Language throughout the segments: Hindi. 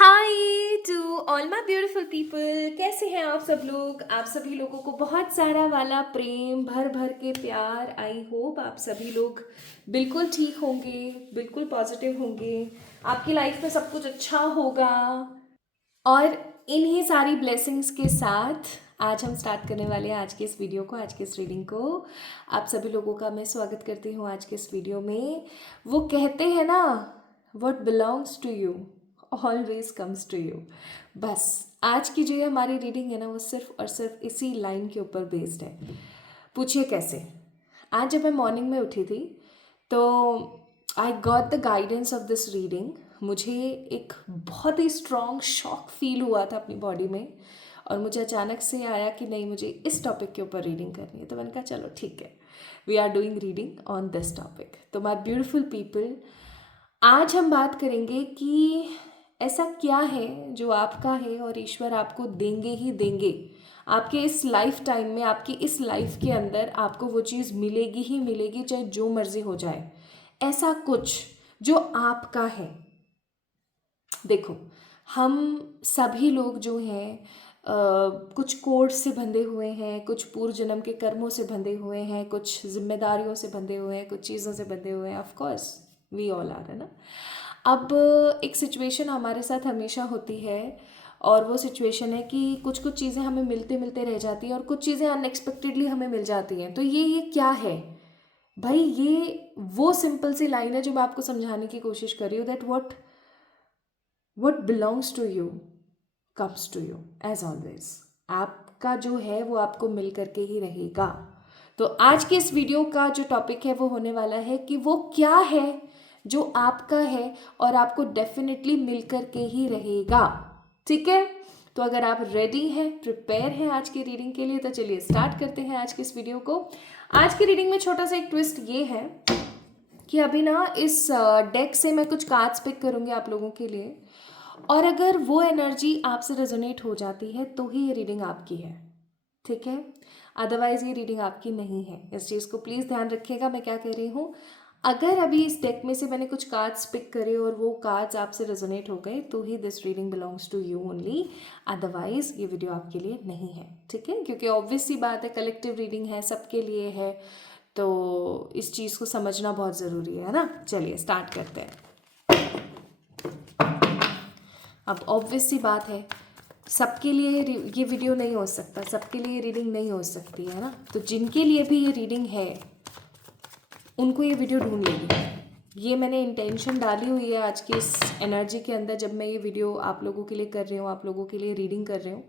Hi to all my beautiful people. कैसे हैं आप सब लोग? आप सभी लोगों को बहुत सारा वाला प्रेम, भर भर के प्यार। आई होप आप सभी लोग बिल्कुल ठीक होंगे, बिल्कुल पॉजिटिव होंगे, आपकी लाइफ में सब कुछ अच्छा होगा। और इन्हीं सारी ब्लेसिंग्स के साथ आज हम स्टार्ट करने वाले हैं आज के इस वीडियो को, आज के इस रीडिंग को। आप सभी लोगों का मैं स्वागत करती हूँ आज के इस वीडियो में। वो कहते हैं ना, what belongs to you always comes to you. बस आज की जो ये हमारी रीडिंग है ना, वो सिर्फ और सिर्फ इसी लाइन के ऊपर बेस्ड है। पूछिए कैसे? आज जब मैं मॉर्निंग में उठी थी तो I got the guidance of this reading. मुझे एक बहुत ही स्ट्रॉन्ग शॉक फील हुआ था अपनी बॉडी में, और मुझे अचानक से आया कि नहीं, मुझे इस टॉपिक के ऊपर रीडिंग करनी है। तो मैंने कहा चलो ठीक है, we are doing reading on this topic. तो माय ब्यूटीफुल पीपल, आज हम बात करेंगे कि ऐसा क्या है जो आपका है और ईश्वर आपको देंगे ही देंगे। आपके इस लाइफ टाइम में, आपकी इस लाइफ के अंदर आपको वो चीज़ मिलेगी ही मिलेगी, चाहे जो मर्जी हो जाए। ऐसा कुछ जो आपका है। देखो, हम सभी लोग जो हैं कुछ कोड से बंधे हुए हैं, कुछ पूर्व जन्म के कर्मों से बंधे हुए हैं, कुछ जिम्मेदारियों से बंधे हुए हैं, कुछ चीज़ों से बंधे हुए हैं। Of course we all are, है ना। अब एक सिचुएशन हमारे साथ हमेशा होती है, और वो सिचुएशन है कि कुछ कुछ चीज़ें हमें मिलते मिलते रह जाती हैं और कुछ चीज़ें अनएक्सपेक्टेडली हमें मिल जाती हैं। तो ये क्या है भाई? ये वो सिंपल सी लाइन है जो मैं आपको समझाने की कोशिश कर रही हूँ, that what belongs to you comes to you as always। आपका जो है वो आपको मिल करके ही रहेगा। तो आज के इस वीडियो का जो टॉपिक है वो होने वाला है कि वो क्या है जो आपका है और आपको डेफिनेटली मिल करके ही रहेगा। ठीक है? तो अगर आप रेडी हैं, प्रिपेयर हैं आज की रीडिंग के लिए, तो चलिए स्टार्ट करते हैं आज की इस वीडियो को। आज की रीडिंग में छोटा सा एक ट्विस्ट ये है कि अभी ना इस डेक से मैं कुछ कार्ड्स पिक करूँगी आप लोगों के लिए, और अगर वो एनर्जी आपसे रेजोनेट हो जाती है तो ही ये रीडिंग आपकी है। ठीक है? अदरवाइज ये रीडिंग आपकी नहीं है। इस चीज़ को प्लीज़ ध्यान रखिएगा मैं क्या कह रही हूँ। अगर अभी इस डेक में से मैंने कुछ कार्ड्स पिक करे और वो कार्ड्स आपसे रेजोनेट हो गए तो ही this reading belongs to you only. Otherwise ये वीडियो आपके लिए नहीं है। ठीक है? क्योंकि ऑब्वियस सी बात है, कलेक्टिव रीडिंग है, सबके लिए है, तो इस चीज़ को समझना बहुत ज़रूरी है ना। चलिए स्टार्ट करते हैं। अब ऑब्वियस सी बात है, सबके लिए ये वीडियो नहीं हो सकता, सबके लिए रीडिंग नहीं हो सकती है ना। तो जिनके लिए भी ये रीडिंग है उनको ये वीडियो ढूंढ लेगी। ये मैंने इंटेंशन डाली हुई है आज की इस एनर्जी के अंदर, जब मैं ये वीडियो आप लोगों के लिए कर रही हूँ, आप लोगों के लिए रीडिंग कर रही हूँ,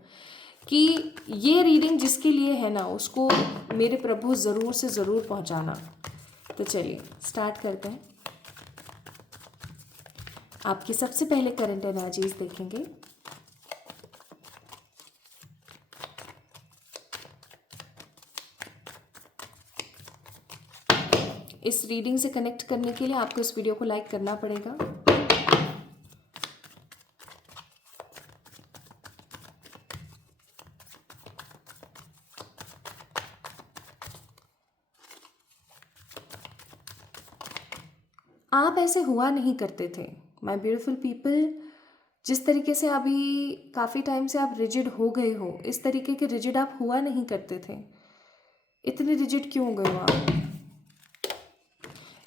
कि ये रीडिंग जिसके लिए है ना, उसको मेरे प्रभु ज़रूर से ज़रूर पहुँचाना। तो चलिए स्टार्ट करते हैं। आपकी सबसे पहले करंट एनर्जीज देखेंगे। इस रीडिंग से कनेक्ट करने के लिए आपको इस वीडियो को लाइक करना पड़ेगा। आप ऐसे हुआ नहीं करते थे माय ब्यूटीफुल पीपल। जिस तरीके से अभी काफ़ी टाइम से आप रिजिड हो गए हो, इस तरीके के रिजिड आप हुआ नहीं करते थे। इतने रिजिड क्यों हो गए हो आप?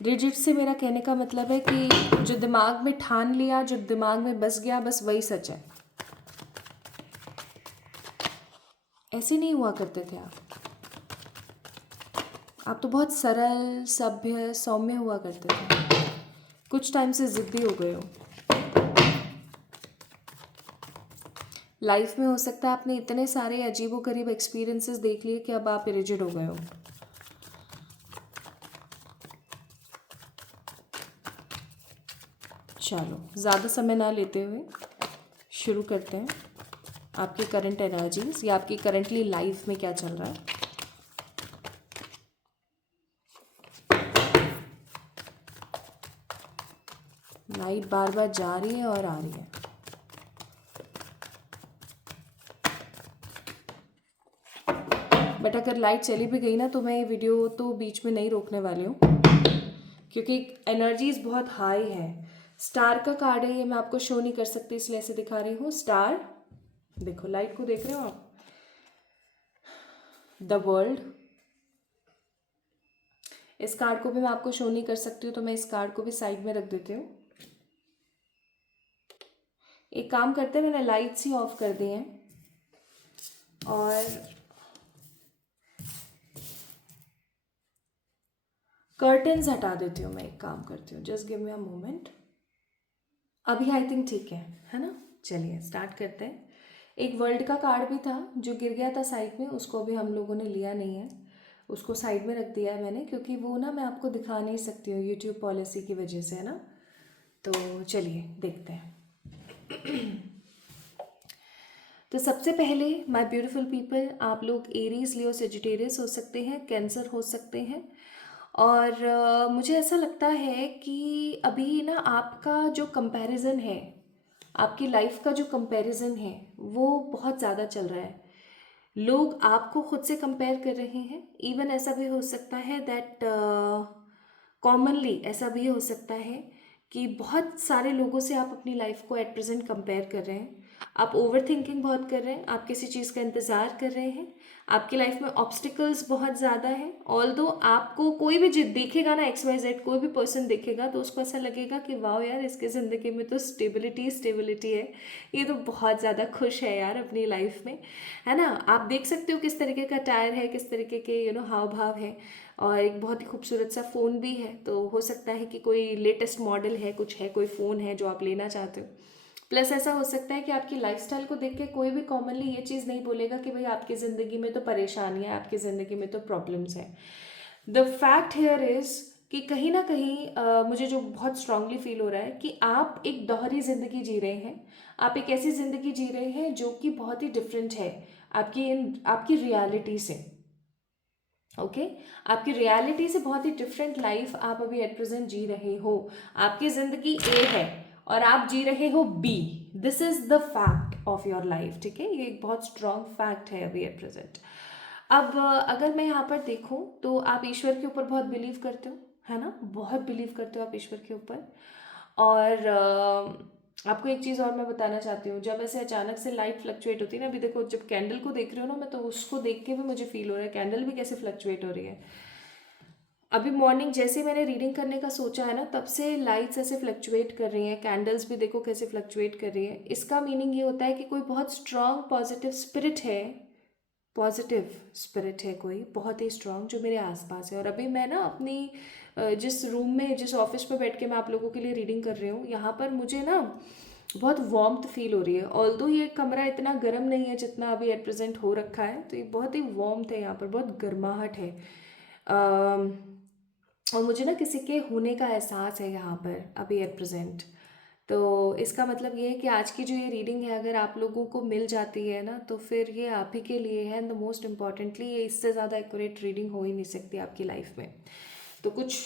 रिजिड से मेरा कहने का मतलब है कि जो दिमाग में ठान लिया, जो दिमाग में बस गया, बस वही सच है। ऐसे नहीं हुआ करते थे आप तो बहुत सरल, सभ्य, सौम्य हुआ करते थे। कुछ टाइम से ज़िद्दी हो गए हो। लाइफ में हो सकता है आपने इतने सारे अजीबोगरीब एक्सपीरियंसेस देख लिए कि अब आप रिजिड हो गए हो। चलो ज़्यादा समय ना लेते हुए शुरू करते हैं। आपकी करंट एनर्जीज या आपकी करंटली लाइफ में क्या चल रहा है। लाइट बार बार जा रही है और आ रही है। बट अगर लाइट चली भी गई ना, तो मैं ये वीडियो तो बीच में नहीं रोकने वाली हूँ, क्योंकि एनर्जीज बहुत हाई है। स्टार का कार्ड है, ये मैं आपको शो नहीं कर सकती इसलिए ऐसे दिखा रही हूँ। स्टार, देखो लाइट को देख रहे हो आप, द वर्ल्ड। इस कार्ड को भी मैं आपको शो नहीं कर सकती हूँ, तो मैं इस कार्ड को भी साइड में रख देती हूँ। एक काम करते हैं, मैंने लाइट्स ही ऑफ कर दी हैं और कर्टन्स हटा देती हूँ। मैं एक काम करती हूँ, just give me a moment. अभी आई थिंक ठीक है ना? चलिए स्टार्ट करते हैं। एक वर्ल्ड का कार्ड भी था जो गिर गया था साइड में, उसको भी हम लोगों ने लिया नहीं है, उसको साइड में रख दिया है मैंने, क्योंकि वो ना मैं आपको दिखा नहीं सकती हूँ यूट्यूब पॉलिसी की वजह से, है ना। तो चलिए देखते हैं। तो सबसे पहले माय ब्यूटीफुल पीपल, आप लोग एरीज, लियो, सेजिटेरियस हो सकते हैं, कैंसर हो सकते हैं। और मुझे ऐसा लगता है कि अभी ना आपका जो कंपैरिजन है, आपकी लाइफ का जो कंपैरिजन है वो बहुत ज़्यादा चल रहा है। लोग आपको खुद से कंपेयर कर रहे हैं। इवन ऐसा भी हो सकता है दैट कॉमनली ऐसा भी हो सकता है कि बहुत सारे लोगों से आप अपनी लाइफ को एट प्रेजेंट कंपेयर कर रहे हैं। आप ओवर थिंकिंग बहुत कर रहे हैं, आप किसी चीज़ का इंतज़ार कर रहे हैं, आपकी लाइफ में ऑब्स्टिकल्स बहुत ज़्यादा हैं। ऑल्दो आपको कोई भी देखेगा ना, XYZ कोई भी पर्सन देखेगा तो उसको ऐसा लगेगा कि वाह यार, इसके ज़िंदगी में तो स्टेबिलिटी है, ये तो बहुत ज़्यादा खुश है यार अपनी लाइफ में, है ना। आप देख सकते हो किस तरीके का टायर है, किस तरीके के हाव भाव है, और एक बहुत ही खूबसूरत सा फ़ोन भी है। तो हो सकता है कि कोई लेटेस्ट मॉडल है, कुछ है, कोई फ़ोन है जो आप लेना चाहते हो। प्लस ऐसा हो सकता है कि आपकी लाइफस्टाइल को देख के कोई भी कॉमनली ये चीज़ नहीं बोलेगा कि भाई आपकी ज़िंदगी में तो परेशानियाँ है, आपकी ज़िंदगी में तो प्रॉब्लम्स हैं। द फैक्ट हेयर इज़ कि कहीं ना कहीं मुझे जो बहुत स्ट्रांगली फील हो रहा है कि आप एक दोहरी ज़िंदगी जी रहे हैं। आप एक ऐसी ज़िंदगी जी रहे हैं जो कि बहुत ही डिफरेंट है आपकी रियलिटी से। ओके आपकी रियलिटी से बहुत ही डिफरेंट लाइफ आप अभी एट प्रेजेंट जी रहे हो। आपकी ज़िंदगी ए है और आप जी रहे हो बी। This is the fact of your life, ठीक है। ये एक बहुत स्ट्रॉन्ग फैक्ट है अभी एट प्रेजेंट। अब अगर मैं यहाँ पर देखूँ तो आप ईश्वर के ऊपर बहुत बिलीव करते हो, है ना, बहुत बिलीव करते हो आप ईश्वर के ऊपर। और आपको एक चीज़ और मैं बताना चाहती हूँ, जब ऐसे अचानक से लाइट फ्लक्चुएट होती है ना, अभी देखो जब कैंडल को देख रही हूँ ना मैं, तो उसको देख के भी मुझे फील हो रहा है कैंडल भी कैसे फ्लक्चुएट हो रही है। अभी मॉर्निंग जैसे मैंने रीडिंग करने का सोचा है ना, तब से लाइट्स ऐसे फ्लक्चुएट कर रही हैं, कैंडल्स भी देखो कैसे फ्लक्चुएट कर रही है। इसका मीनिंग ये होता है कि कोई बहुत स्ट्रांग पॉजिटिव स्पिरिट है, पॉजिटिव स्पिरिट है कोई बहुत ही स्ट्रांग जो मेरे आसपास है। और अभी मैं ना अपनी जिस रूम में, जिस ऑफिस में बैठ के मैं आप लोगों के लिए रीडिंग कर रही हूँ, यहाँ पर मुझे ना बहुत वार्मथ फील हो रही है। ऑल्दो ये कमरा इतना गर्म नहीं है जितना अभी एट प्रेजेंट हो रखा है, तो ये बहुत ही वार्मथ है, यहाँ पर बहुत गर्माहट है। और मुझे ना किसी के होने का एहसास है यहाँ पर अभी एट प्रेजेंट। तो इसका मतलब ये है कि आज की जो ये रीडिंग है अगर आप लोगों को मिल जाती है ना, तो फिर ये आप ही के लिए है। एंड द मोस्ट इम्पॉर्टेंटली ये इससे ज़्यादा एक्यूरेट रीडिंग हो ही नहीं सकती आपकी लाइफ में। तो कुछ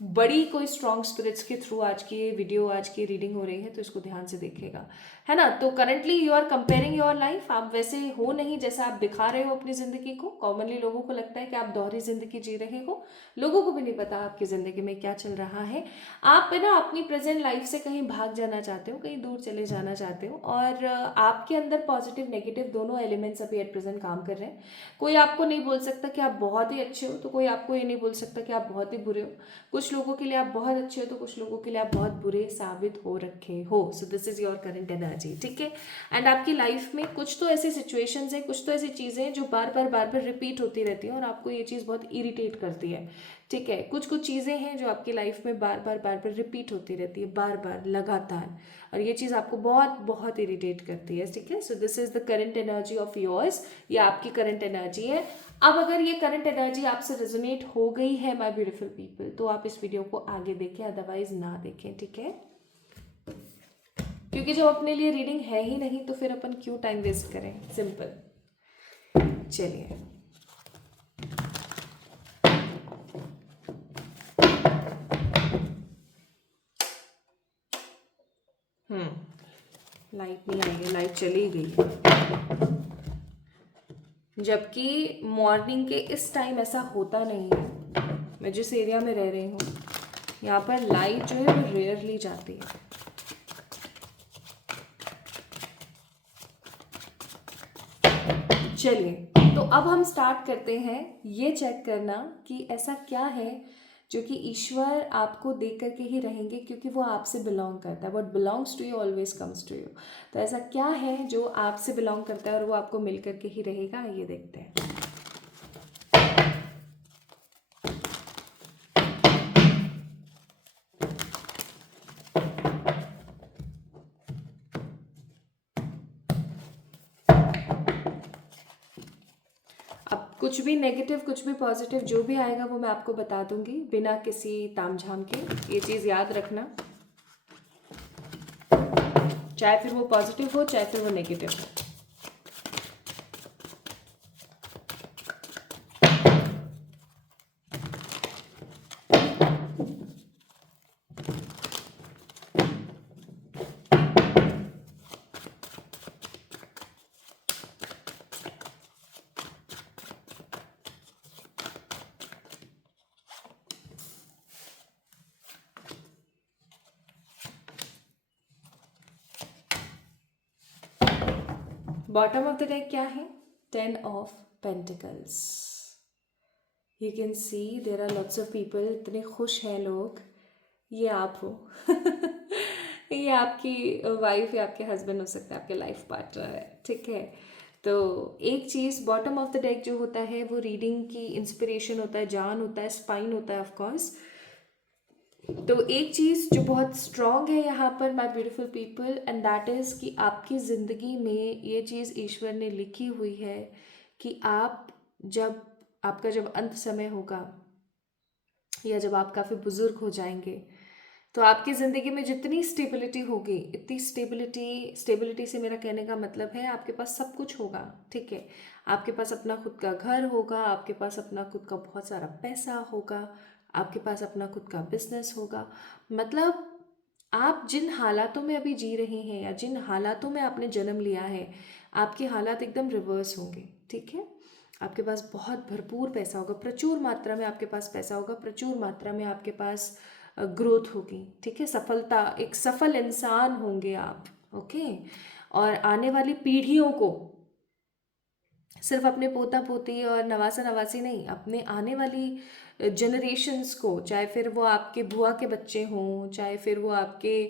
बड़ी कोई स्ट्रॉन्ग स्पिरिट्स के थ्रू आज की ये वीडियो, आज की रीडिंग हो रही है, तो इसको ध्यान से देखिएगा, है ना। तो currently you are comparing your life, आप वैसे हो नहीं जैसा आप दिखा रहे हो अपनी ज़िंदगी को। कॉमनली लोगों को लगता है कि आप दोहरी ज़िंदगी जी रहे हो, लोगों को भी नहीं पता आपकी ज़िंदगी में क्या चल रहा है। आप है ना अपनी प्रेजेंट लाइफ से कहीं भाग जाना चाहते हो, कहीं दूर चले जाना चाहते हो, और आपके अंदर पॉजिटिव नेगेटिव दोनों एलिमेंट्स अभी एट प्रेजेंट काम कर रहे हैं। कोई आपको नहीं बोल सकता कि आप बहुत ही अच्छे हो, तो कोई आपको ये नहीं बोल सकता कि आप बहुत ही बुरे हो। कुछ लोगों के लिए आप बहुत अच्छे हो, तो कुछ लोगों के लिए आप बहुत बुरे साबित हो रखे हो। So this is your current energy, ठीक है। एंड आपकी लाइफ में कुछ तो ऐसी सिचुएशंस हैं, कुछ तो ऐसी चीज़ें हैं जो बार बार रिपीट होती रहती हैं और आपको ये चीज़ बहुत इरिटेट करती है, ठीक है। कुछ चीज़ें हैं जो आपकी लाइफ में बार बार रिपीट होती रहती है, बार बार लगातार, और ये चीज़ आपको बहुत बहुत इरिटेट करती है, ठीक है। So this is the current energy of yours, ये आपकी करंट एनर्जी है। अब अगर ये करंट एनर्जी आपसे रेजोनेट हो गई है माय ब्यूटीफुल पीपल, तो आप इस वीडियो को आगे देखें, अदरवाइज ना देखें, ठीक है। क्योंकि जब अपने लिए रीडिंग है ही नहीं तो फिर अपन क्यों टाइम वेस्ट करें, सिंपल। चलिए लाइट नहीं आई है, लाइट चली गई है, जबकि मॉर्निंग के इस टाइम ऐसा होता नहीं है। मैं जिस एरिया में रह रही हूँ यहाँ पर लाइट जो है वो रेयरली जाती है। चलिए, तो अब हम स्टार्ट करते हैं ये चेक करना कि ऐसा क्या है जो कि ईश्वर आपको दे करके ही रहेंगे, क्योंकि वो आपसे बिलोंग करता है. What belongs to you always comes to you. तो ऐसा क्या है जो आपसे बिलोंग करता है और वो आपको मिल करके ही रहेगा, ये देखते हैं. अब कुछ भी नेगेटिव कुछ भी पॉजिटिव जो भी आएगा वो मैं आपको बता दूंगी बिना किसी तामझाम के. ये चीज़ याद रखना, चाहे फिर वो पॉजिटिव हो चाहे फिर वो नेगेटिव हो. बॉटम ऑफ द डेक क्या है? 10 of Pentacles. You can see there are lots of people. इतने खुश हैं लोग. ये आप हो. ये आपकी वाइफ या आपके हस्बैंड हो सकता है, आपके लाइफ पार्टनर है. ठीक है. तो एक चीज़, बॉटम ऑफ द डेक जो होता है वो रीडिंग की इंस्पिरेशन होता है, जान होता है, स्पाइन होता है ऑफ कोर्स. तो एक चीज़ जो बहुत स्ट्रॉन्ग है यहाँ पर my beautiful people, and that is कि आपकी ज़िंदगी में ये चीज़ ईश्वर ने लिखी हुई है कि आप जब आपका जब अंत समय होगा या जब आप काफ़ी बुज़ुर्ग हो जाएंगे तो आपकी ज़िंदगी में जितनी स्टेबिलिटी होगी, इतनी स्टेबिलिटी से मेरा कहने का मतलब है आपके पास सब कुछ होगा. ठीक है. आपके पास अपना खुद का घर होगा, आपके पास अपना खुद का बहुत सारा पैसा होगा, आपके पास अपना खुद का बिजनेस होगा. मतलब आप जिन हालातों में अभी जी रहे हैं या जिन हालातों में आपने जन्म लिया है, आपके हालात एकदम रिवर्स होंगे. ठीक है. आपके पास बहुत भरपूर पैसा होगा, प्रचुर मात्रा में आपके पास पैसा होगा, प्रचुर मात्रा में आपके पास ग्रोथ होगी. ठीक है. सफलता, एक सफल इंसान होंगे आप. ओके. और आने वाली पीढ़ियों को, सिर्फ अपने पोता पोती और नवासा नवासी नहीं, अपने आने वाली जनरेशन्स को, चाहे फिर वो आपके बुआ के बच्चे हों, चाहे फिर वो आपके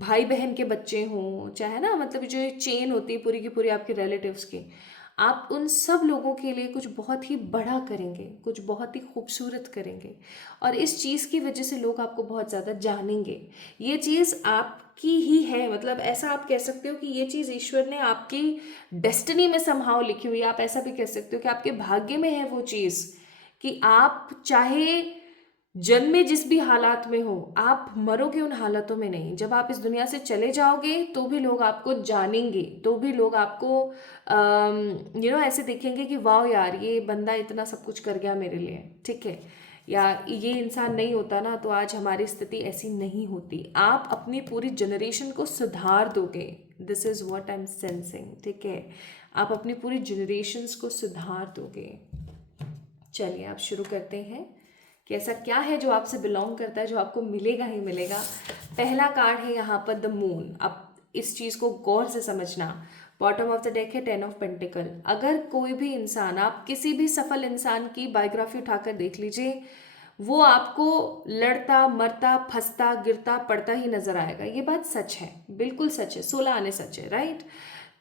भाई बहन के बच्चे हों, चाहे ना, मतलब जो चेन होती है पूरी की पूरी आपके रिलेटिव्स की, आप उन सब लोगों के लिए कुछ बहुत ही बड़ा करेंगे, कुछ बहुत ही खूबसूरत करेंगे. और इस चीज़ की वजह से लोग आपको बहुत ज़्यादा जानेंगे. ये चीज़ आपकी ही है, मतलब ऐसा आप कह सकते हो कि ये चीज़ ईश्वर ने आपकी डेस्टिनी में समहाउ लिखी हुई है. आप ऐसा भी कह सकते हो कि आपके भाग्य में है वो चीज़, कि आप चाहे जन्मे जिस भी हालात में हो, आप मरोगे उन हालातों में नहीं. जब आप इस दुनिया से चले जाओगे तो भी लोग आपको जानेंगे, तो भी लोग आपको ऐसे देखेंगे कि वाह यार, ये बंदा इतना सब कुछ कर गया मेरे लिए. ठीक है. या ये इंसान नहीं होता ना तो आज हमारी स्थिति ऐसी नहीं होती. आप अपनी पूरी जनरेशन को सुधार दोगे. This is what I am sensing. ठीक है. आप अपनी पूरी जनरेशन्स को सुधार दोगे. चलिए आप शुरू करते हैं कि ऐसा क्या है जो आपसे बिलोंग करता है, जो आपको मिलेगा ही मिलेगा. पहला कार्ड है यहाँ पर द मून. अब इस चीज़ को गौर से समझना. बॉटम ऑफ द डेक है 10 of Pentacles. अगर कोई भी इंसान, आप किसी भी सफल इंसान की बायोग्राफी उठाकर देख लीजिए, वो आपको लड़ता मरता फंसता गिरता पड़ता ही नजर आएगा. ये बात सच है, बिल्कुल सच है, 16 आने सच है. राइट.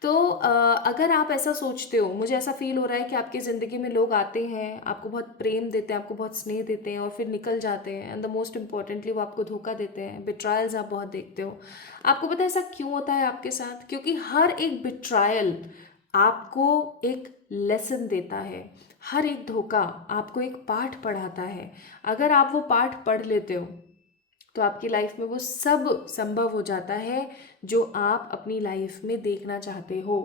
तो अगर आप ऐसा सोचते हो, मुझे ऐसा फील हो रहा है कि आपकी ज़िंदगी में लोग आते हैं, आपको बहुत प्रेम देते हैं, आपको बहुत स्नेह देते हैं और फिर निकल जाते हैं. एंड द मोस्ट इम्पॉर्टेंटली वो आपको धोखा देते हैं. बिट्रायल्स आप बहुत देखते हो. आपको पता है ऐसा क्यों होता है आपके साथ? क्योंकि हर एक बिट्रायल आपको एक लेसन देता है. हर एक धोखा आपको एक पाठ पढ़ाता है. अगर आप वो पाठ पढ़ लेते हो तो आपकी लाइफ में वो सब संभव हो जाता है जो आप अपनी लाइफ में देखना चाहते हो.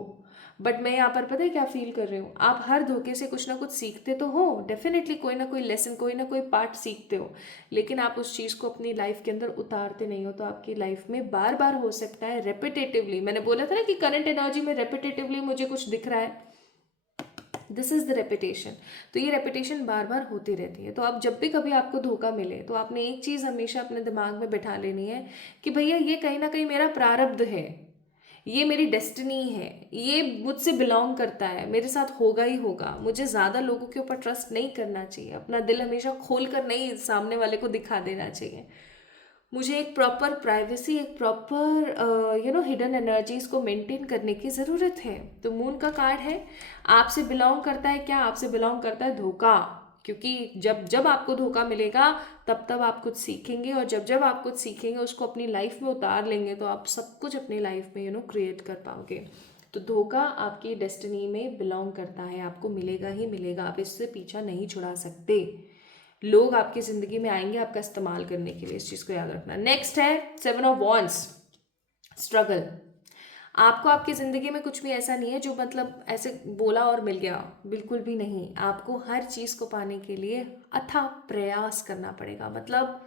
बट मैं यहाँ पर पता है क्या फील कर रही हूँ, आप हर धोखे से कुछ ना कुछ सीखते तो हो, डेफिनेटली कोई ना कोई लेसन, कोई ना कोई पार्ट सीखते हो, लेकिन आप उस चीज़ को अपनी लाइफ के अंदर उतारते नहीं हो. तो आपकी लाइफ में बार बार हो सकता है रेपिटेटिवली. मैंने बोला था ना कि करंट एनर्जी में रेपिटेटिवली मुझे कुछ दिख रहा है. This is the repetition. तो ये रेपिटेशन बार बार होती रहती है. तो अब जब भी कभी आपको धोखा मिले तो आपने एक चीज़ हमेशा अपने दिमाग में बैठा लेनी है कि भैया ये कहीं ना कहीं मेरा प्रारब्ध है. ये मेरी डेस्टिनी है, ये मुझसे बिलोंग करता है, मेरे साथ होगा ही होगा, मुझे ज़्यादा लोगों के ऊपर ट्रस्ट नहीं करना चाहिए, अपना दिल हमेशा खोल कर नहीं सामने वाले को दिखा देना चाहिए। मुझे एक प्रॉपर प्राइवेसी, एक प्रॉपर हिडन एनर्जीज को मेंटेन करने की ज़रूरत है। तो मून का कार्ड है, आपसे बिलोंग करता है क्या? आपसे बिलोंग करता है धोखा। क्योंकि जब जब आपको धोखा मिलेगा तब तब आप कुछ सीखेंगे, और जब जब आप कुछ सीखेंगे उसको अपनी लाइफ में उतार लेंगे तो आप सब कुछ अपनी लाइफ में क्रिएट कर पाओगे। तो धोखा आपकी डेस्टिनी में बिलोंग करता है, आपको मिलेगा ही मिलेगा, आप इससे पीछा नहीं छुड़ा सकते। लोग आपकी ज़िंदगी में आएंगे आपका इस्तेमाल करने के लिए, इस चीज़ को याद रखना। नेक्स्ट है 7 ऑफ वॉन्ड्स, स्ट्रगल। आपको आपकी ज़िंदगी में कुछ भी ऐसा नहीं है जो मतलब ऐसे बोला और मिल गया, बिल्कुल भी नहीं। आपको हर चीज़ को पाने के लिए अथाह प्रयास करना पड़ेगा। मतलब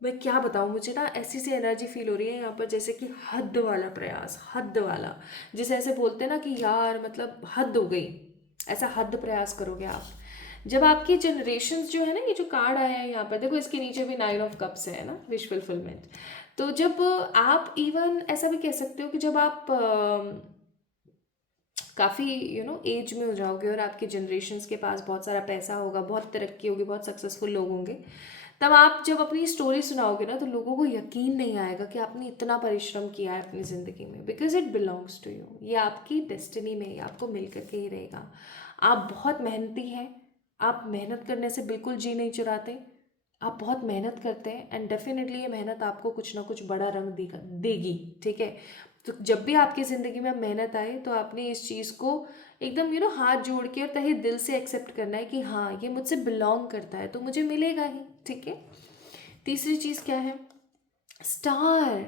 मैं क्या बताऊँ, मुझे ना ऐसी सी एनर्जी फील हो रही है यहाँ पर, जैसे कि हद वाला प्रयास, हद वाला। जिसे ऐसे बोलते हैं ना कि यार मतलब हद हो गई, ऐसा हद प्रयास करोगे आप। जब आपकी जनरेशन्स जो है ना, ये जो कार्ड आया है यहाँ पर देखो, इसके नीचे भी 9 ऑफ कप्स है ना, विश फुलफिलमेंट। तो जब आप इवन ऐसा भी कह सकते हो कि जब आप काफ़ी एज में हो जाओगे और आपके जनरेशन्स के पास बहुत सारा पैसा होगा, बहुत तरक्की होगी, बहुत सक्सेसफुल लोग होंगे, तब आप जब अपनी स्टोरी सुनाओगे ना तो लोगों को यकीन नहीं आएगा कि आपने इतना परिश्रम किया है अपनी ज़िंदगी में, because it belongs to you. ये आपकी डेस्टिनी में, ये आपको मिल करके ही रहेगा। आप बहुत मेहनती हैं, आप मेहनत करने से बिल्कुल जी नहीं चुराते, आप बहुत मेहनत करते हैं, एंड डेफिनेटली ये मेहनत आपको कुछ ना कुछ बड़ा रंग देगी, ठीक है। तो जब भी आपकी ज़िंदगी में मेहनत आए तो आपने इस चीज़ को एकदम हाथ जोड़ के और तहे दिल से एक्सेप्ट करना है कि हाँ ये मुझसे बिलोंग करता है तो मुझे मिलेगा ही, ठीक है। तीसरी चीज़ क्या है? स्टार,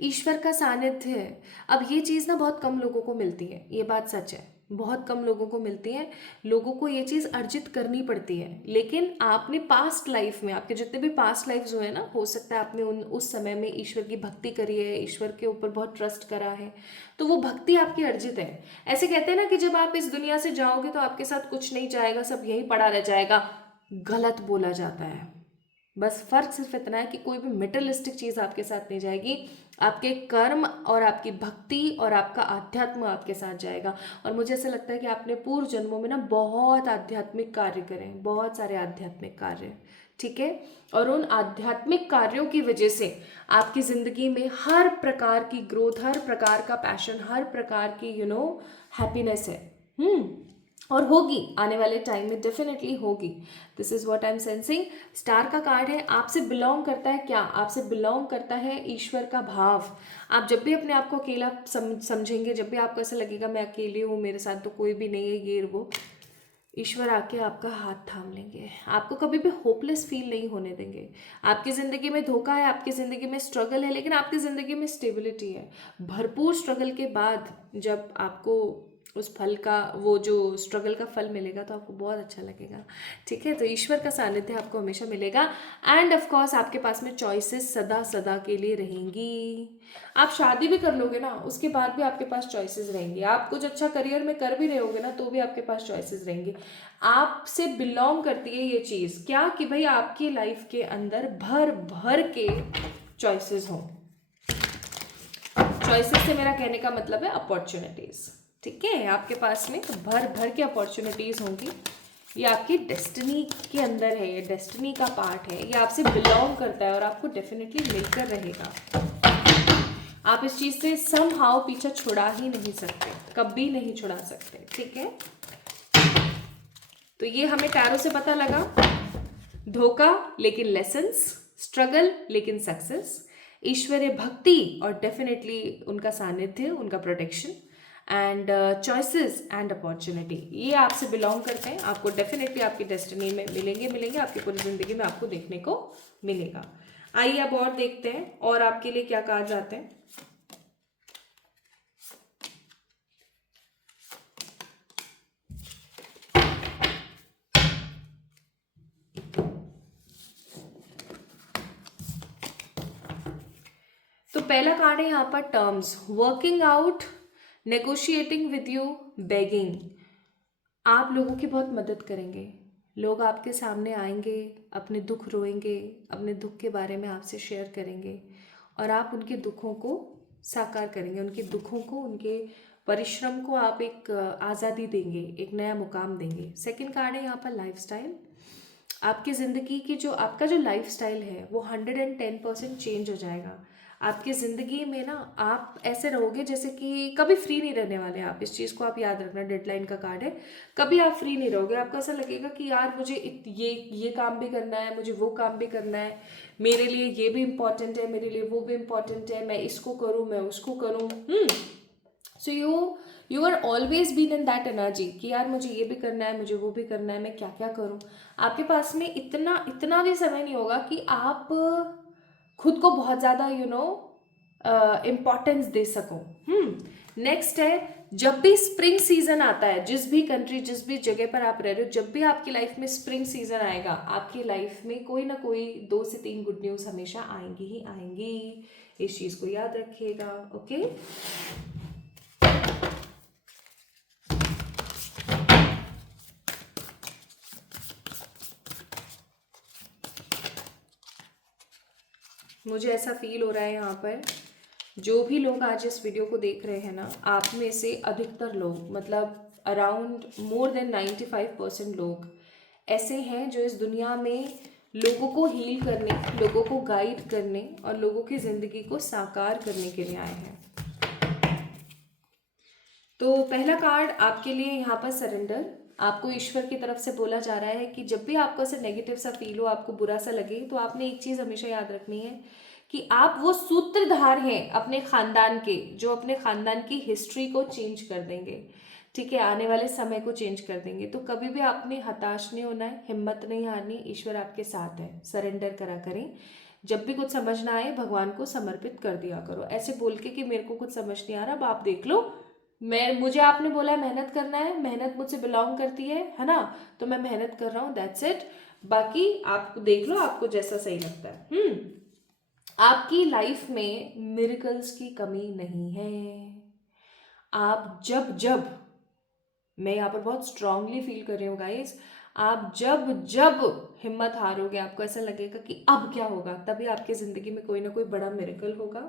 ईश्वर का सानिध्य है। अब ये चीज़ ना बहुत कम लोगों को मिलती है, ये बात सच है, बहुत कम लोगों को मिलती है। लोगों को ये चीज़ अर्जित करनी पड़ती है। लेकिन आपने पास्ट लाइफ में, आपके जितने भी पास्ट लाइफ हुए ना, हो सकता है आपने उस समय में ईश्वर की भक्ति करी है, ईश्वर के ऊपर बहुत ट्रस्ट करा है, तो वो भक्ति आपकी अर्जित है। ऐसे कहते हैं ना कि जब आप इस दुनिया से जाओगे तो आपके साथ कुछ नहीं जाएगा, सब यहीं पड़ा रह जाएगा। गलत बोला जाता है। बस फर्क सिर्फ इतना है कि कोई भी मेटेरियलिस्टिक चीज़ आपके साथ नहीं जाएगी, आपके कर्म और आपकी भक्ति और आपका आध्यात्म आपके साथ जाएगा। और मुझे ऐसा लगता है कि आपने पूर्व जन्मों में ना बहुत आध्यात्मिक कार्य करे, बहुत सारे आध्यात्मिक कार्य, ठीक है। और उन आध्यात्मिक कार्यों की वजह से आपकी ज़िंदगी में हर प्रकार की ग्रोथ, हर प्रकार का पैशन, हर प्रकार की हैप्पीनेस है। और होगी, आने वाले टाइम में डेफिनेटली होगी। This is what I am sensing. Star का कार्ड है, आपसे बिलोंग करता है क्या? आपसे बिलोंग करता है ईश्वर का भाव। आप जब भी अपने आप को अकेला समझेंगे, जब भी आपको ऐसा लगेगा मैं अकेली हूँ, मेरे साथ तो कोई भी नहीं है, ये वो, ईश्वर आके आपका हाथ थाम लेंगे, आपको कभी भी होपलेस फील नहीं होने देंगे। आपकी ज़िंदगी में धोखा है, आपकी ज़िंदगी में स्ट्रगल है, लेकिन आपकी ज़िंदगी में स्टेबिलिटी है। भरपूर स्ट्रगल के बाद जब आपको उस फल का, वो जो स्ट्रगल का फल मिलेगा तो आपको बहुत अच्छा लगेगा, ठीक है। तो ईश्वर का सानिध्य आपको हमेशा मिलेगा। एंड ऑफ कोर्स आपके पास में चॉइसेस सदा सदा के लिए रहेंगी। आप शादी भी कर लोगे ना, उसके बाद भी आपके पास चॉइसेस रहेंगी। आप कुछ अच्छा करियर में कर भी रहे होगे ना, तो भी आपके पास चॉइसेस रहेंगी। आपसे बिलोंग करती है ये चीज़ क्या, कि भाई आपकी लाइफ के अंदर भर भर के चॉइसेस हों। चॉइसेस से मेरा कहने का मतलब है अपॉर्चुनिटीज़, ठीक है। आपके पास में भर भर के अपॉर्चुनिटीज़ होंगी। ये आपकी डेस्टिनी के अंदर है, ये डेस्टिनी का पार्ट है, ये आपसे बिलोंग करता है और आपको डेफिनेटली मिलकर रहेगा। आप इस चीज़ से समहाउ पीछा छुड़ा ही नहीं सकते, कभी नहीं छुड़ा सकते, ठीक है। तो ये हमें टैरो से पता लगा, धोखा लेकिन लेसन्स, स्ट्रगल लेकिन सक्सेस, ईश्वरीय भक्ति और डेफिनेटली उनका सानिध्य, उनका protection, and choices and opportunity, ये आपसे बिलोंग करते हैं। आपको डेफिनेटली आपकी डेस्टिनी में मिलेंगे, आपकी पूरी ज़िंदगी में आपको देखने को मिलेगा। आइए अब और देखते हैं और आपके लिए क्या कहा जाते हैं। तो पहला कार्ड है यहाँ पर terms, working out, negotiating with you, begging. आप लोगों की बहुत मदद करेंगे, लोग आपके सामने आएंगे, अपने दुख रोएंगे, अपने दुख के बारे में आपसे शेयर करेंगे और आप उनके दुखों को साकार करेंगे, उनके दुखों को, उनके परिश्रम को आप एक आज़ादी देंगे, एक नया मुकाम देंगे। सेकंड कार्ड है यहाँ पर लाइफस्टाइल। आपकी ज़िंदगी की जो आपका जो लाइफस्टाइल है वो 110% चेंज हो जाएगा। आपकी ज़िंदगी में ना आप ऐसे रहोगे जैसे कि कभी फ्री नहीं रहने वाले आप। इस चीज़ को आप याद रखना, डेडलाइन का कार्ड है। कभी आप फ्री नहीं रहोगे। आपको ऐसा लगेगा कि यार मुझे ये काम भी करना है, मुझे वो काम भी करना है, मेरे लिए ये भी इम्पोर्टेंट है, मेरे लिए वो भी इम्पोर्टेंट है, मैं इसको करूँ, मैं उसको करूँ। So you are always been in that energy कि यार मुझे ये भी करना है, मुझे वो भी करना है, मैं क्या क्या करूँ। आपके पास में इतना इतना भी समय नहीं होगा कि आप खुद को बहुत ज़्यादा इम्पोर्टेंस दे सको। नेक्स्ट है, जब भी स्प्रिंग सीजन आता है, जिस भी कंट्री, जिस भी जगह पर आप रह रहे हो, जब भी आपकी लाइफ में स्प्रिंग सीजन आएगा, आपकी लाइफ में कोई ना कोई 2 से 3 गुड न्यूज़ हमेशा आएंगी ही आएंगी। इस चीज़ को याद रखिएगा। ओके, मुझे ऐसा फील हो रहा है यहाँ पर जो भी लोग आज इस वीडियो को देख रहे हैं ना, आप में से अधिकतर लोग, मतलब अराउंड मोर देन 95% लोग ऐसे हैं जो इस दुनिया में लोगों को हील करने, लोगों को गाइड करने और लोगों की ज़िंदगी को साकार करने के लिए आए हैं। तो पहला कार्ड आपके लिए यहाँ पर सरेंडर। आपको ईश्वर की तरफ से बोला जा रहा है कि जब भी आपको ऐसे नेगेटिव सा फील हो, आपको बुरा सा लगे, तो आपने एक चीज़ हमेशा याद रखनी है कि आप वो सूत्रधार हैं अपने खानदान के, जो अपने खानदान की हिस्ट्री को चेंज कर देंगे। ठीक है, आने वाले समय को चेंज कर देंगे। तो कभी भी आपने हताश नहीं होना है, हिम्मत नहीं हारनी, ईश्वर आपके साथ है। सरेंडर करा करें। जब भी कुछ समझ ना आए, भगवान को समर्पित कर दिया करो। ऐसे बोल के कि मेरे को कुछ समझ नहीं आ रहा, अब आप देख लो, मुझे आपने बोला है मेहनत करना है, मेहनत मुझसे बिलोंग करती है ना, तो मैं मेहनत कर रहा हूँ, दैट्स इट। बाकी आप देख लो, आपको जैसा सही लगता है। आपकी लाइफ में मिरेकल्स की कमी नहीं है। आप जब जब, मैं यहाँ पर बहुत स्ट्रांगली फील कर रही हूँ गाइस, आप जब जब हिम्मत हारोगे, आपको ऐसा लगेगा कि अब क्या होगा, तभी आपकी जिंदगी में कोई ना कोई बड़ा मिरेकल होगा।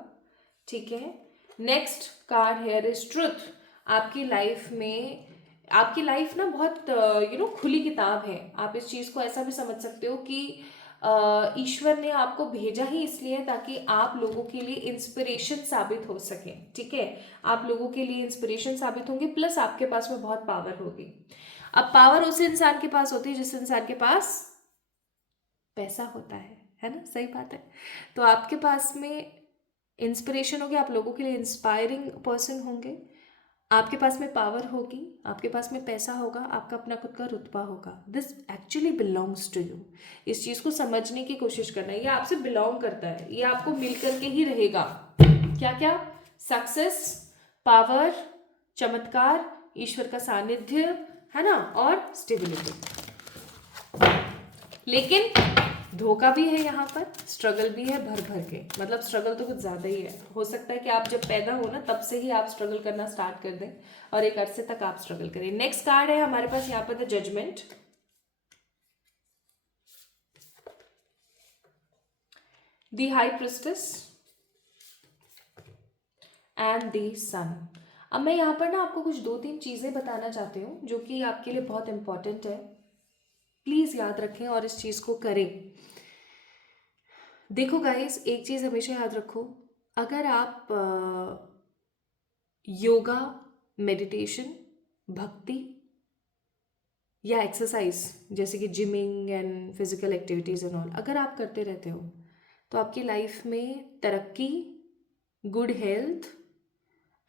ठीक है, next card here is truth. आपकी लाइफ में, आपकी लाइफ ना बहुत खुली किताब है। आप इस चीज़ को ऐसा भी समझ सकते हो कि ईश्वर ने आपको भेजा ही इसलिए ताकि आप लोगों के लिए इंस्पिरेशन साबित हो सके। ठीक है, आप लोगों के लिए इंस्पिरेशन साबित होंगे, प्लस आपके पास में बहुत पावर होगी। अब पावर उस इंसान के पास होती है जिस इंसान के पास पैसा होता है ना, सही बात है। तो आपके पास में इंस्पिरेशन होगी, आप लोगों के लिए इंस्पायरिंग पर्सन होंगे, आपके पास में पावर होगी, आपके पास में पैसा होगा, आपका अपना खुद का रुतबा होगा। This actually belongs to you. इस चीज़ को समझने की कोशिश करना है, ये आपसे बिलोंग करता है, ये आपको मिल करके ही रहेगा। क्या क्या? सक्सेस, पावर, चमत्कार, ईश्वर का सानिध्य, है ना, और स्टेबिलिटी। लेकिन धोखा भी है यहाँ पर, स्ट्रगल भी है भर भर के, मतलब स्ट्रगल तो कुछ ज़्यादा ही है। हो सकता है कि आप जब पैदा हो ना, तब से ही आप स्ट्रगल करना स्टार्ट कर दें और एक अरसे तक आप स्ट्रगल करें। नेक्स्ट कार्ड है हमारे पास यहाँ पर the judgement. The high priestess and the sun. अब मैं यहाँ पर ना आपको कुछ 2-3 चीज़ें बताना चाहती हूँ जो कि आपके लिए बहुत इंपॉर्टेंट है। प्लीज़ याद रखें और इस चीज़ को करें। देखो गाइस, एक चीज़ हमेशा याद रखो, अगर आप योगा, मेडिटेशन, भक्ति या एक्सरसाइज जैसे कि gymming and physical activities and all अगर आप करते रहते हो, तो आपकी लाइफ में तरक्की, गुड हेल्थ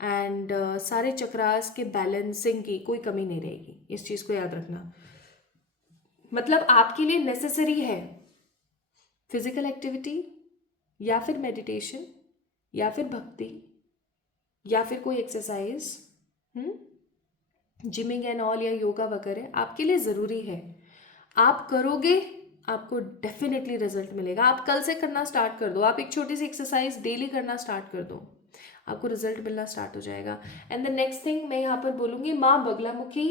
एंड सारे चक्रास के बैलेंसिंग की कोई कमी नहीं रहेगी। इस चीज़ को याद रखना। मतलब आपके लिए नेसेसरी है फिजिकल एक्टिविटी या फिर मेडिटेशन या फिर भक्ति या फिर कोई एक्सरसाइज, जिमिंग एंड ऑल या योगा वगैरह आपके लिए ज़रूरी है। आप करोगे, आपको डेफिनेटली रिजल्ट मिलेगा। आप कल से करना स्टार्ट कर दो, आप एक छोटी सी एक्सरसाइज डेली करना स्टार्ट कर दो, आपको रिजल्ट मिलना स्टार्ट हो जाएगा। एंड द नेक्स्ट थिंग मैं यहाँ पर बोलूँगी, माँ बगलामुखी,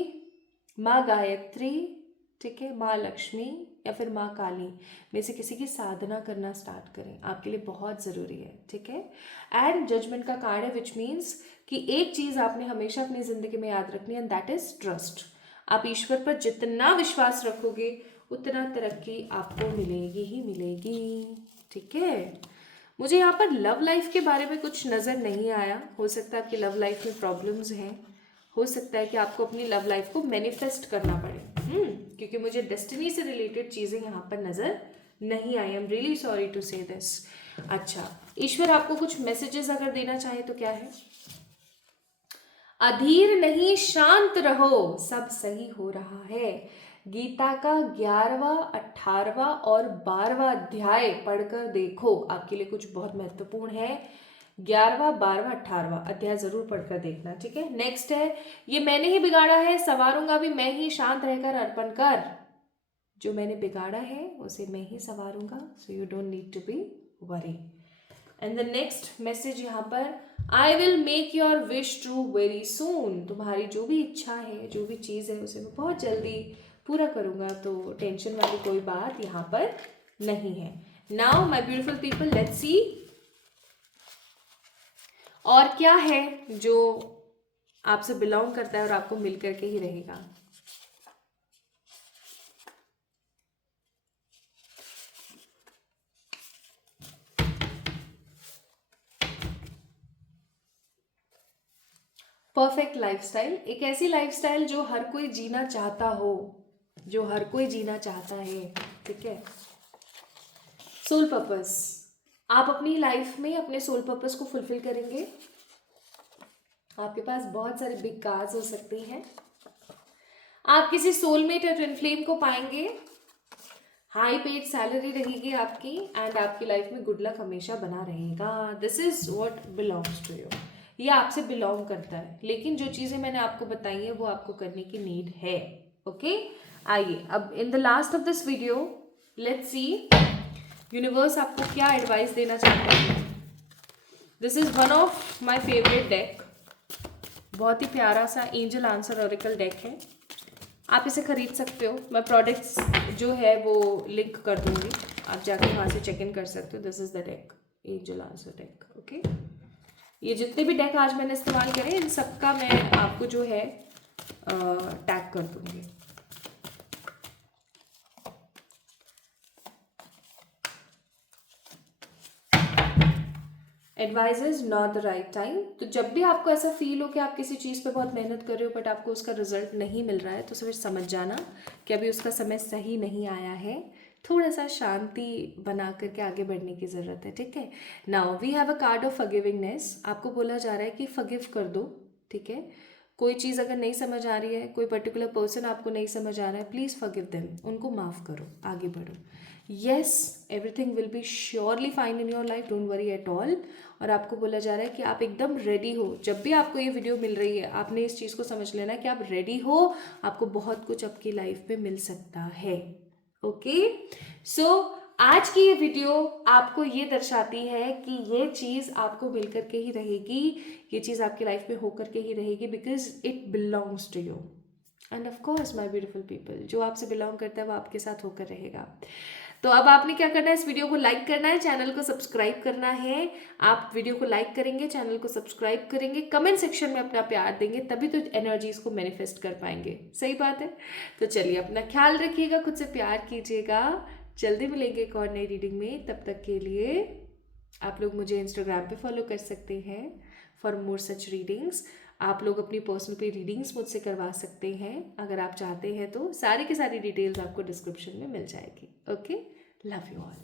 माँ गायत्री, ठीक है, माँ लक्ष्मी या फिर माँ काली में से किसी की साधना करना स्टार्ट करें, आपके लिए बहुत ज़रूरी है। ठीक है, एंड जजमेंट का कार्ड है, विच मीन्स कि एक चीज़ आपने हमेशा अपनी ज़िंदगी में याद रखनी है, एंड दैट इज़ ट्रस्ट। आप ईश्वर पर जितना विश्वास रखोगे उतना तरक्की आपको मिलेगी ही मिलेगी। ठीक है, मुझे यहाँ पर लव लाइफ के बारे में कुछ नज़र नहीं आया। हो सकता है आपकी लव लाइफ में प्रॉब्लम्स हैं, हो सकता है कि आपको अपनी लव लाइफ को मैनिफेस्ट करना पड़े, क्योंकि मुझे डेस्टिनी से रिलेटेड चीज़ें यहाँ पर नज़र नहीं आई। I am really sorry to say this. अच्छा, ईश्वर आपको कुछ मैसेजेस अगर देना चाहे तो क्या है? अधीर नहीं, शांत रहो, सब सही हो रहा है। गीता का 11वां, 18वां और 12वां अध्याय पढ़कर देखो, आपके लिए कुछ बहुत महत्वपूर्ण है। 11वां, 12वां, 18वां अध्याय जरूर पढ़कर देखना। ठीक है, नेक्स्ट है, ये मैंने ही बिगाड़ा है, संवारूंगा भी मैं ही, शांत रहकर अर्पण कर। जो मैंने बिगाड़ा है उसे मैं ही संवारूंगा, so you don't need to be worry. And the next message यहाँ पर, I will make your wish true very soon. तुम्हारी जो भी इच्छा है, जो भी चीज़ है, उसे मैं बहुत जल्दी पूरा करूँगा, तो टेंशन वाली कोई बात यहाँ पर नहीं है। Now my beautiful people, let's see और क्या है जो आपसे बिलोंग करता है और आपको मिल करके ही रहेगा। परफेक्ट लाइफस्टाइल, एक ऐसी लाइफस्टाइल जो हर कोई जीना चाहता हो, जो हर कोई जीना चाहता है। ठीक है, सोल पर्पस, आप अपनी लाइफ में अपने सोल पर्पस को फुलफिल करेंगे। आपके पास बहुत सारे बिग कार्स हो सकते हैं, आप किसी सोलमेट या ट्विन फ्लेम को पाएंगे, हाई पेड सैलरी रहेगी आपकी, एंड आपकी लाइफ में गुड लक हमेशा बना रहेगा। This is what belongs to you, ये आपसे बिलोंग करता है। लेकिन जो चीज़ें मैंने आपको बताई है वो आपको करने की नीड है। ओके, आइए अब in the last of this video let's see universe आपको क्या एडवाइस देना चाहता है। This is one of my favourite deck, बहुत ही प्यारा सा एंजल आंसर ऑरेकल डेक है, आप इसे खरीद सकते हो। मैं प्रोडक्ट्स जो है वो लिंक कर दूंगी, आप जाकर वहाँ से चेक इन कर सकते हो। This is the deck, angel answer deck. Okay, ये जितने भी डेक आज मैंने इस्तेमाल करे इन सबका मैं आपको जो है टैग कर दूंगी। Advice is not the right time. तो जब भी आपको ऐसा फील हो कि आप किसी चीज़ पे बहुत मेहनत कर रहे हो बट आपको उसका रिजल्ट नहीं मिल रहा है, तो फिर समझ जाना कि अभी उसका समय सही नहीं आया है। थोड़ा सा शांति बना करके आगे बढ़ने की ज़रूरत है। ठीक है, now we have a card of forgivingness. आपको बोला जा रहा है कि फॉरगिव कर दो। ठीक है, कोई चीज़ अगर नहीं समझ आ रही है, कोई पर्टिकुलर पर्सन आपको नहीं समझ आ रहा है, प्लीज़ फॉरगिव देम, उनको माफ़ करो, आगे बढ़ो। Yes, everything will be surely fine in your life, don't worry at all. और आपको बोला जा रहा है कि आप एकदम रेडी हो। जब भी आपको ये वीडियो मिल रही है, आपने इस चीज़ को समझ लेना है कि आप रेडी हो, आपको बहुत कुछ आपकी लाइफ में मिल सकता है। ओके, सो आज की ये वीडियो आपको ये दर्शाती है कि ये चीज़ आपको मिल करके ही रहेगी, ये चीज़ आपकी लाइफ में होकर के ही रहेगी, because it belongs to you. And of course my beautiful people, जो आपसे बिलोंग करता है वो आपके साथ होकर रहेगा। तो अब आपने क्या करना है, इस वीडियो को लाइक करना है, चैनल को सब्सक्राइब करना है। आप वीडियो को लाइक करेंगे, चैनल को सब्सक्राइब करेंगे, कमेंट सेक्शन में अपना प्यार देंगे, तभी तो एनर्जीज को मैनिफेस्ट कर पाएंगे। सही बात है। तो चलिए, अपना ख्याल रखिएगा, खुद से प्यार कीजिएगा। जल्दी मिलेंगे एक और नई रीडिंग में। तब तक के लिए आप लोग मुझे इंस्टाग्राम पे फॉलो कर सकते हैं फॉर मोर सच रीडिंग्स। आप लोग अपनी पर्सनल पे रीडिंग्स मुझसे करवा सकते हैं अगर आप चाहते हैं तो। सारी की सारी डिटेल्स आपको डिस्क्रिप्शन में मिल जाएगी। Okay, love you all.